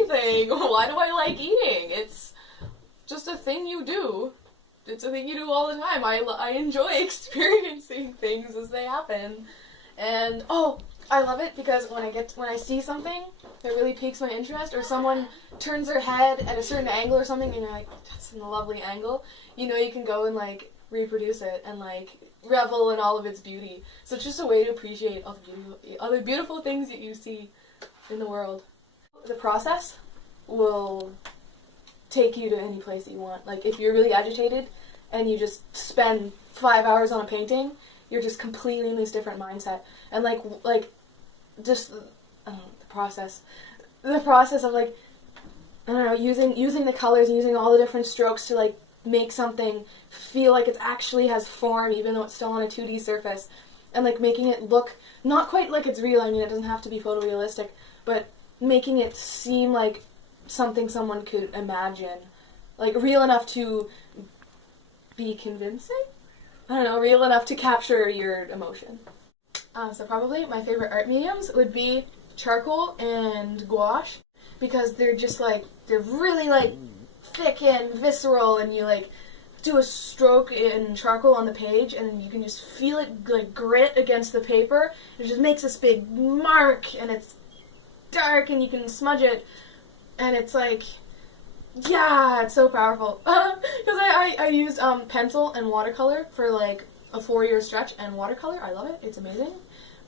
anything. Why do I like eating? It's just a thing you do. It's a thing you do all the time. I enjoy experiencing things as they happen. And, I love it because when I see something that really piques my interest, or someone turns their head at a certain angle or something, and you're like, that's a lovely angle, you know you can go and, like, reproduce it and, like, revel in all of its beauty. So it's just a way to appreciate all the beautiful things that you see in the world. The process will take you to any place that you want. Like, if you're really agitated and you just spend 5 hours on a painting, you're just completely in this different mindset. And, just, I don't know, the process of, like, I don't know, using the colors and using all the different strokes to, like, make something feel like it actually has form, even though it's still on a 2D surface, and, like, making it look not quite like it's real. I mean, it doesn't have to be photorealistic, but making it seem like something someone could imagine, like, real enough to be convincing? I don't know, real enough to capture your emotion. So probably my favorite art mediums would be charcoal and gouache, because they're just, like, they're really, like, thick and visceral, and you, like, do a stroke in charcoal on the page, and you can just feel it, like, grit against the paper. It just makes this big mark, and it's dark, and you can smudge it, and it's, like, yeah, it's so powerful. Because I used pencil and watercolor for, like, a 4-year stretch, and watercolor, I love it, it's amazing.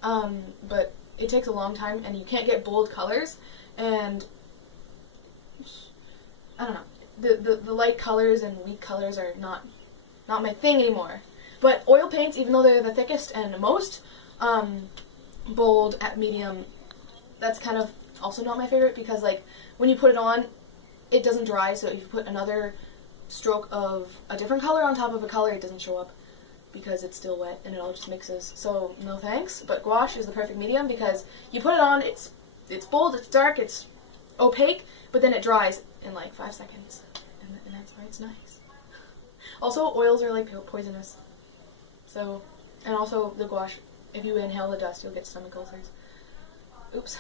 But it takes a long time, and you can't get bold colors, and I don't know, the light colors and weak colors are not my thing anymore. But oil paints, even though they're the thickest and most bold at medium, that's kind of also not my favorite, because, like, when you put it on, it doesn't dry, so if you put another stroke of a different color on top of a color, it doesn't show up because it's still wet and it all just mixes. So no thanks. But gouache is the perfect medium because you put it on, it's bold, it's dark, it's opaque, but then it dries in like 5 seconds, and that's why it's nice. Also, oils are like poisonous. So, and also the gouache, if you inhale the dust, you'll get stomach ulcers. Oops.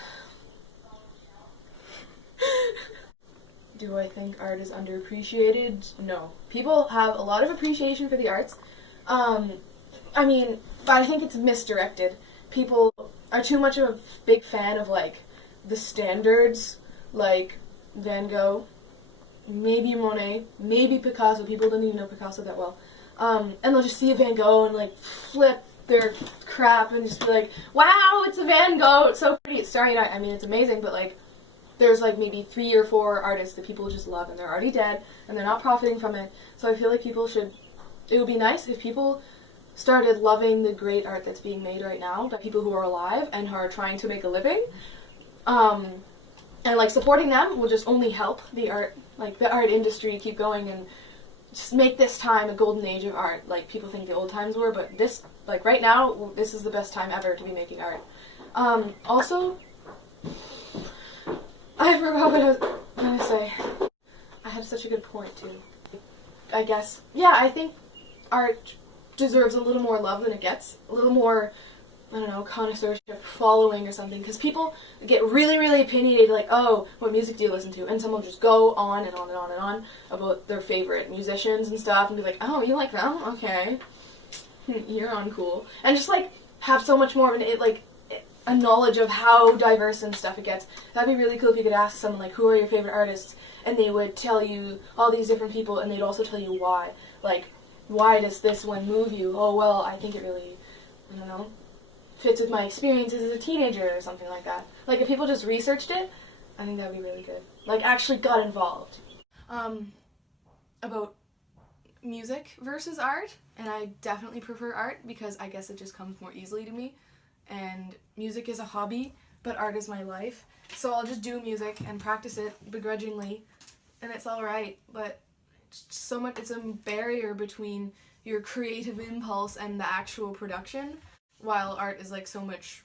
Do I think art is underappreciated? No. People have a lot of appreciation for the arts. I mean, but I think it's misdirected. People are too much of a big fan of, like, the standards, like Van Gogh, maybe Monet, maybe Picasso. People don't even know Picasso that well. And they'll just see a Van Gogh and, like, flip their crap and just be like, wow, it's a Van Gogh, it's so pretty, it's starry art. I mean, it's amazing, but, like, there's, like, maybe 3 or 4 artists that people just love, and they're already dead, and they're not profiting from it. So I feel like it would be nice if people started loving the great art that's being made right now by people who are alive and who are trying to make a living. And, like, supporting them will just only help the art industry keep going and just make this time a golden age of art. Like, people think the old times were, but this, like, right now, this is the best time ever to be making art. Also, I forgot what I was going to say. I had such a good point, too. I guess, yeah, I think art deserves a little more love than it gets. A little more, I don't know, connoisseurship, following or something. Because people get really, really opinionated, like, oh, what music do you listen to? And someone will just go on and on and on and on about their favorite musicians and stuff and be like, oh, you like them? Okay. You're uncool. And just, like, have so much more of a knowledge of how diverse and stuff it gets. That'd be really cool if you could ask someone, like, who are your favorite artists? And they would tell you all these different people, and they'd also tell you why. Like, why does this one move you? Oh, well, I think it really, I don't know, fits with my experiences as a teenager or something like that. Like, if people just researched it, I think that'd be really good. Like, actually got involved. About music versus art, and I definitely prefer art because I guess it just comes more easily to me. And music is a hobby, but art is my life. So I'll just do music and practice it begrudgingly, and it's alright, but so much, it's a barrier between your creative impulse and the actual production, while art is, like, so much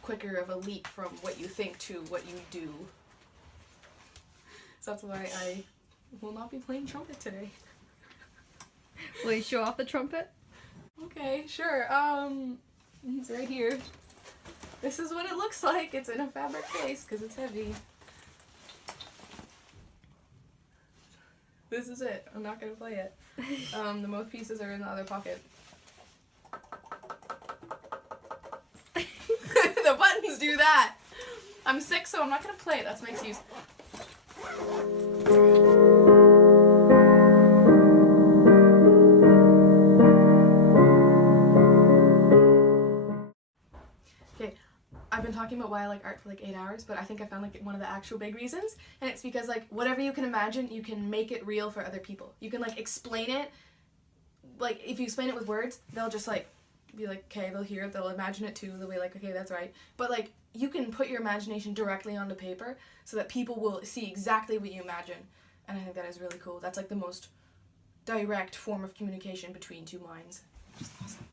quicker of a leap from what you think to what you do. So that's why I will not be playing trumpet today. Will you show off the trumpet? Okay, sure. It's right here. This is what it looks like. It's in a fabric case because it's heavy. This is it. I'm not gonna play it. The mouthpieces are in the other pocket. The buttons do that! I'm sick, so I'm not gonna play it. That's my excuse. Okay, I've been talking about why I like art for like 8 hours, but I think I found like one of the actual big reasons, and it's because like whatever you can imagine, you can make it real for other people. You can like explain it, like if you explain it with words, they'll just like be like, okay, they'll hear it, they'll imagine it too, they'll be like, okay, that's right. But like you can put your imagination directly onto paper so that people will see exactly what you imagine, and I think that is really cool. That's like the most direct form of communication between two minds. Which is awesome.